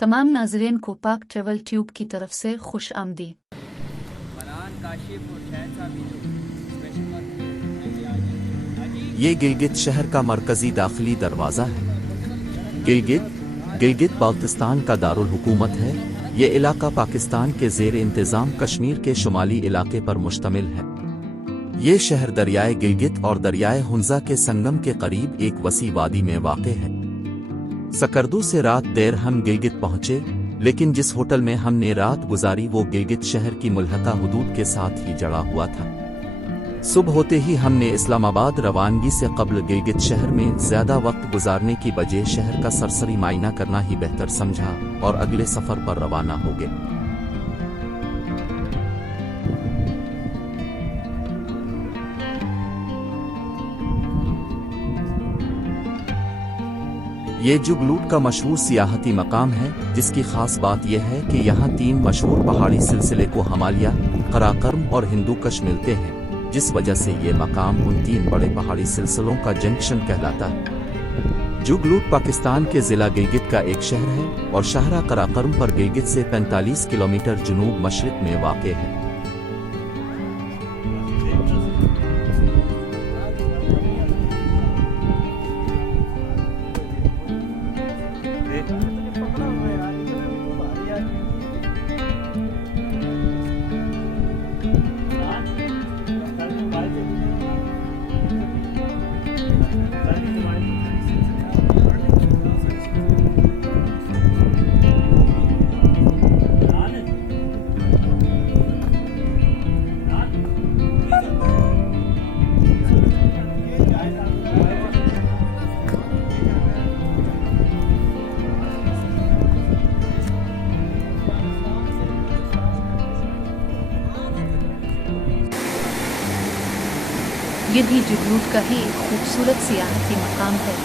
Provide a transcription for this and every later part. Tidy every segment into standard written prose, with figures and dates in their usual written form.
तमाम नाज़रीन को पाक ट्रैवल ट्यूब की तरफ से खुश आमदीद। ये गिलगित शहर का मरकजी दाखिली दरवाज़ा है। गिलगित बाल्टिस्तान का दारुल हुकूमत है। ये इलाका पाकिस्तान के ज़ेर इंतज़ाम कश्मीर के शुमाली इलाके पर मुश्तमिल है। ये शहर दरियाए गिलगित और दरियाए हुंज़ा के संगम के करीब एक वसी वादी में वाक़े है। सकर्दू से रात देर हम गिलगित पहुँचे, लेकिन जिस होटल में हमने रात गुजारी वो गिलगित शहर की मुल्हका हुदूद के साथ ही जड़ा हुआ था। सुबह होते ही हमने इस्लामाबाद रवानगी से कब्ल गिलगित शहर में ज़्यादा वक्त गुजारने की बजाय शहर का सरसरी मायना करना ही बेहतर समझा और अगले सफ़र पर रवाना हो गए। ये जुगलूट का मशहूर सियाहती मकाम है, जिसकी खास बात यह है कि यहाँ 3 मशहूर पहाड़ी सिलसिले को हिमालय, कराकरम और हिंदूकश मिलते हैं, जिस वजह से ये मकाम उन 3 बड़े पहाड़ी सिलसिलों का जंक्शन कहलाता है। जुगलूट पाकिस्तान के ज़िला गिलगित का एक शहर है और शाहरा कराकरम पर गिलगित से 45 किलोमीटर जुनूब मशरिक में वाक़े है। ये भी जुगलूट का ही एक खूबसूरत सियाहती मकाम है,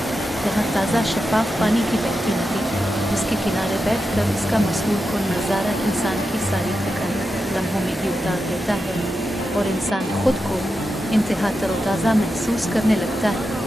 जहाँ ताज़ा शफाफ पानी की बहती नदी, जिसके किनारे बैठकर इसका मशहूर कुल नज़ारा इंसान की सारी थकान लम्हों में ही उतार देता है और इंसान खुद को इंतहा तरोताज़ा महसूस करने लगता है।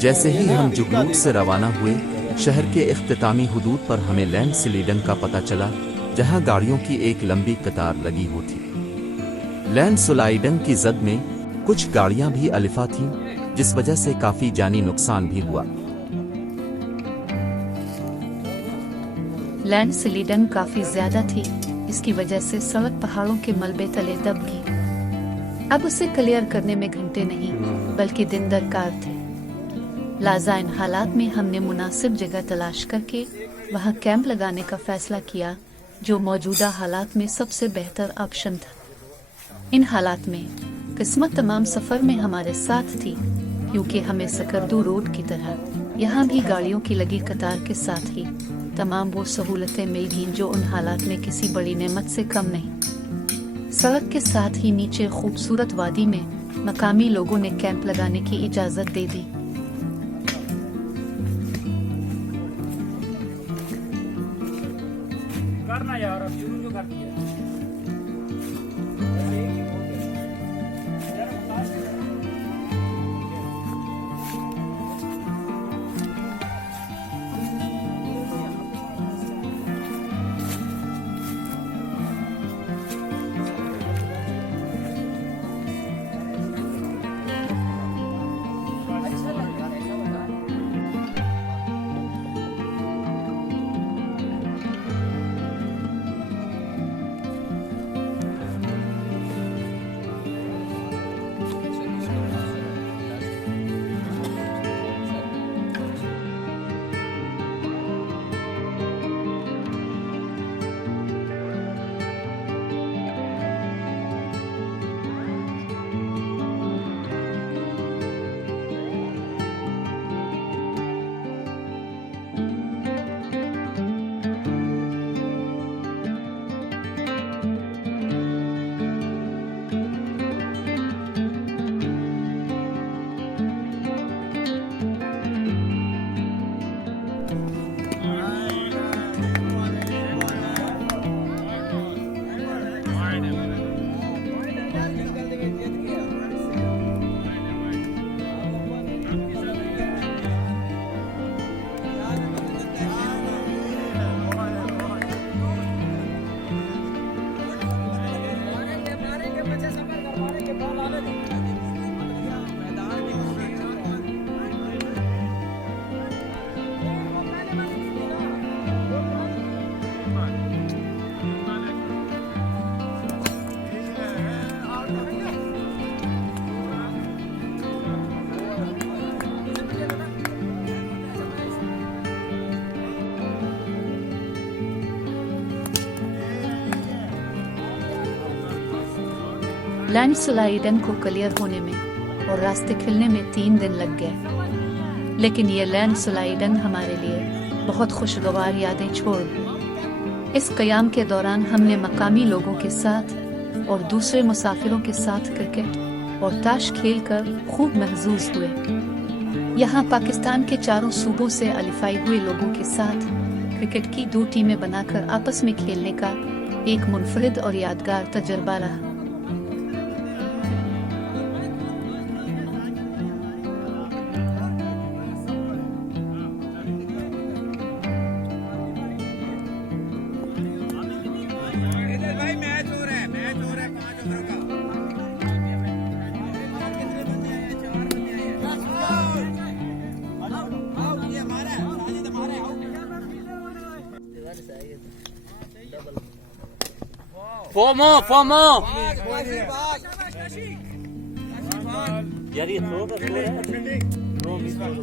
जैसे ही हम जुगलूट से रवाना हुए, शहर के इख्तितामी हुदूद पर हमें लैंड सिलीडन का पता चला, जहां गाड़ियों की एक लंबी कतार लगी हुई थी। लैंड सुलाइडन की जद में कुछ गाड़ियां भी अलिफा थीं, जिस वजह से काफी जानी नुकसान भी हुआ। लैंड सिलीडन काफी ज्यादा थी, इसकी वजह से सड़क पहाड़ों के मलबे तले दब गई। अब उसे क्लियर करने में घंटे नहीं बल्कि दिन दरकार थे। लाज़ाइन हालात में हमने मुनासिब जगह तलाश करके वहां कैंप लगाने का फैसला किया, जो मौजूदा हालात में सबसे बेहतर ऑप्शन था। इन हालात में किस्मत तमाम सफ़र में हमारे साथ थी, क्योंकि हमें सकर्दू रोड की तरह यहाँ भी गाड़ियों की लगी कतार के साथ ही तमाम वो सहूलतें मिल गईं जो उन हालात में किसी बड़ी नेमत से कम नहीं। सड़क के साथ ही नीचे खूबसूरत वादी में मकामी लोगों ने कैंप लगाने की इजाज़त दे दी। करना यार, अब शुरू जो कर दिया। लैंडस्लाइड को क्लियर होने में और रास्ते खिलने में 3 दिन लग गए, लेकिन ये लैंडस्लाइड हमारे लिए बहुत खुशगवार यादें छोड़ गई। इस क़याम के दौरान हमने मकामी लोगों के साथ और दूसरे मुसाफिरों के साथ क्रिकेट और ताश खेलकर खूब महजूज हुए। यहाँ पाकिस्तान के चारों सूबों से अलिफाई हुए लोगों के साथ क्रिकेट की 2 टीमें बनाकर आपस में खेलने का एक मुनफरिद और यादगार तजर्बा रहा। फोमो यार ये थ्रो का स्कोर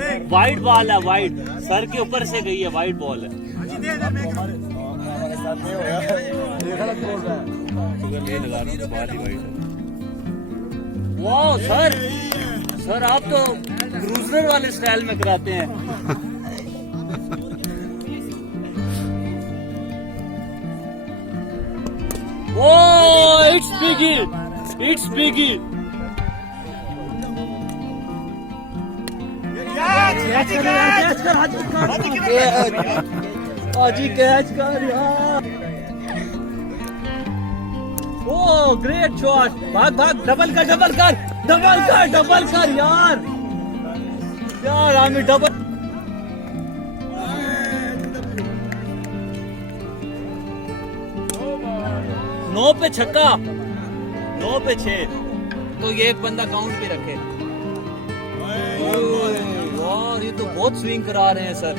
है। वाइड बॉल है, वाइड सर के ऊपर से गई है, वाइड बॉल है। वाह सर आप तो क्रूजर वाले स्टाइल में कराते हैं। Oh, it's Biggie! It's Biggie! Haji catch कर यार। ओह ग्रेट शॉट, भाग डबल कर यार आमिर डबल। 9 पे छक्का, 9 पे 6, तो ये एक बंदा काउंट भी रखे। यार ये तो बहुत स्विंग करा रहे हैं सर।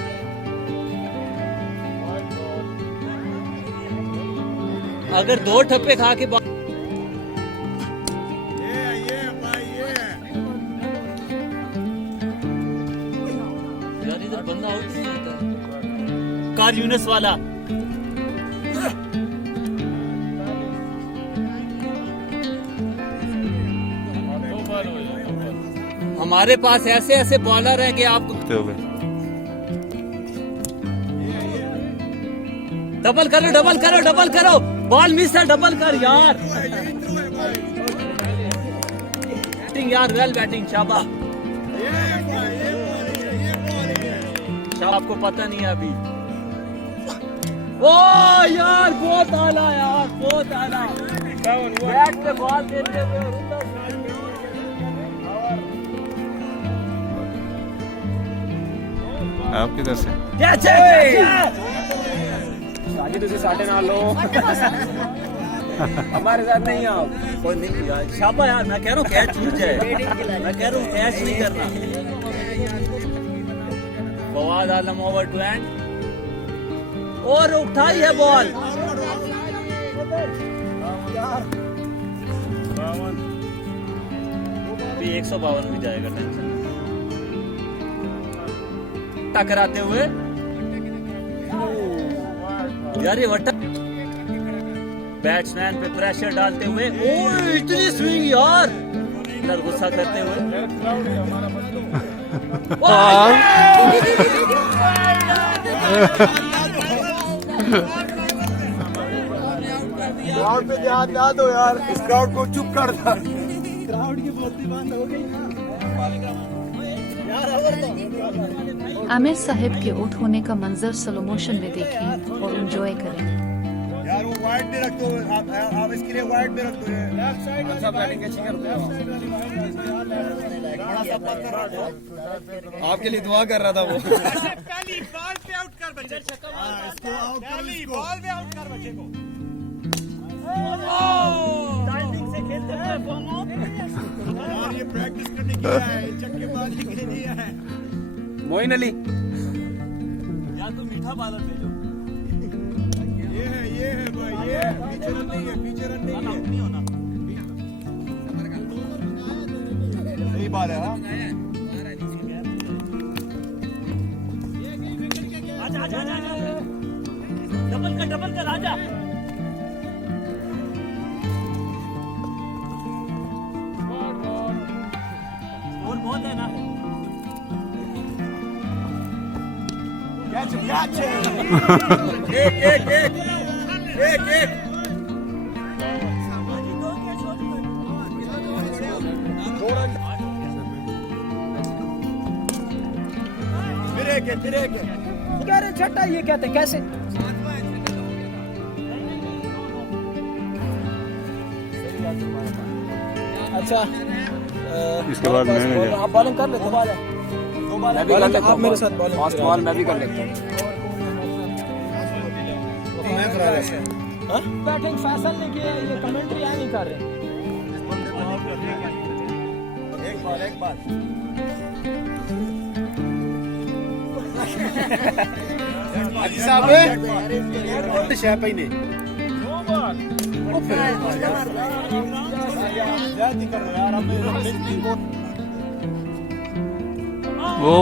अगर 2 ठप्पे खा के यार इधर बंदा आउट नहीं होता। कार यूनिस वाला हमारे पास ऐसे बॉलर हैं कि आपको डबल करो, बॉल मिस है, डबल कर यार। बैटिंग यार, वेल बैटिंग, शाबाश। आपको पता नहीं है अभी। ओ यार बहुत आला यार, बहुत आला बैट पे बॉल देते हुए। आप किधर से? तुझे साढ़े ना लो। हमारे साथ नहीं आओ। कोई नहीं यार, शाबाश यार, मैं कह रहा हूँ कैच छूट जाए, मैं कह रहा हूँ कैच नहीं करना। फवाद आलम ओवर टू एंड, और उठाई है बॉल। भी 152 भी जाएगा, टेंशन टकराते हुए यार, ये वट्टा बैट्समैन पे प्रेशर डालते हुए। ओह इतनी स्विंग यार, इधर गुस्सा करते हुए। ग्राउंड पे ध्यान ना दो यार, इस क्राउड को चुप कर दो। क्राउड की बोलती बंद हो गई। आमिर साहब के आउट होने का मंजर स्लो मोशन में देखें और एंजॉय करें। यार वो वाइड में रख दो, आप इसके लिए वाइड में रख दो। लेफ्ट साइड अच्छा बैटिंग अच्छी करते हो। आपके लिए दुआ कर रहा था वो। पहली बॉल पे आउट कर बच्चे, इसको आउट कर, पहली बॉल पे आउट कर बच्चे को। टाइमिंग से खेलते हैं यार, ये प्रैक्टिस करने की है, चक्केबाजी के लिए है। मोइन अली यार तुम मीठा बालर भेजो। ये है भाई, ये पीछे रन नहीं है, पीछे रन नहीं है। नहीं होना सही बात है। आजा डबल कर आजा और बहुत है ना Catch him, catch him. Kick. फिर एक कह रहे छट्टा ये कहते कैसे अच्छा इसके बाद मैं आप बॉलिंग कर लेते दो बाल आप मेरे साथ बॉलिंग फास्ट बॉल मैं भी कर लेता हूं बैटिंग फैसल ने किया ये कमेंट्री आ नहीं कर रहे एक बार हाजी साहब शह ही नहीं ओ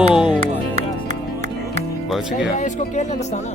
बच गया इसको खेलने दस्ता ना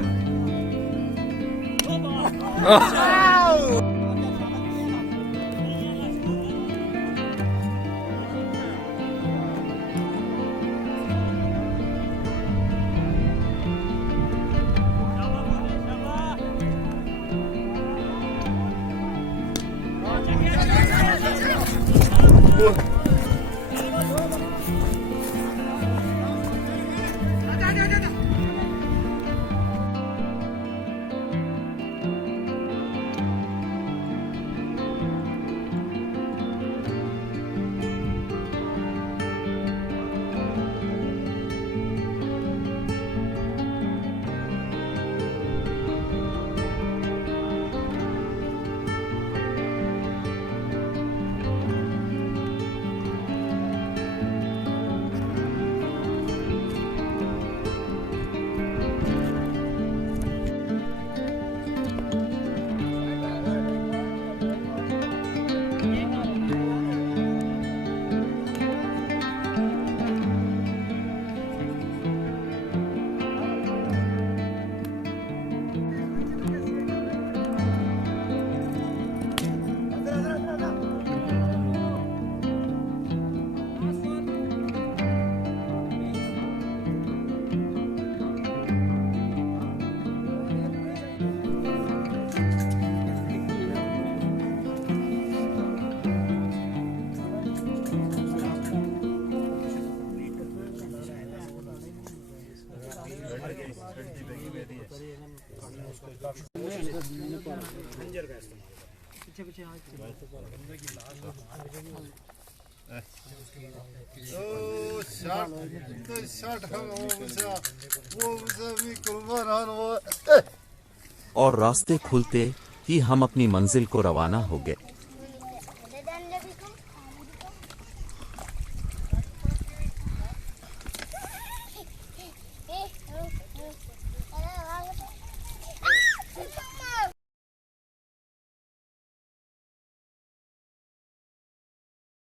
और रास्ते खुलते ही हम अपनी मंजिल को रवाना हो गए।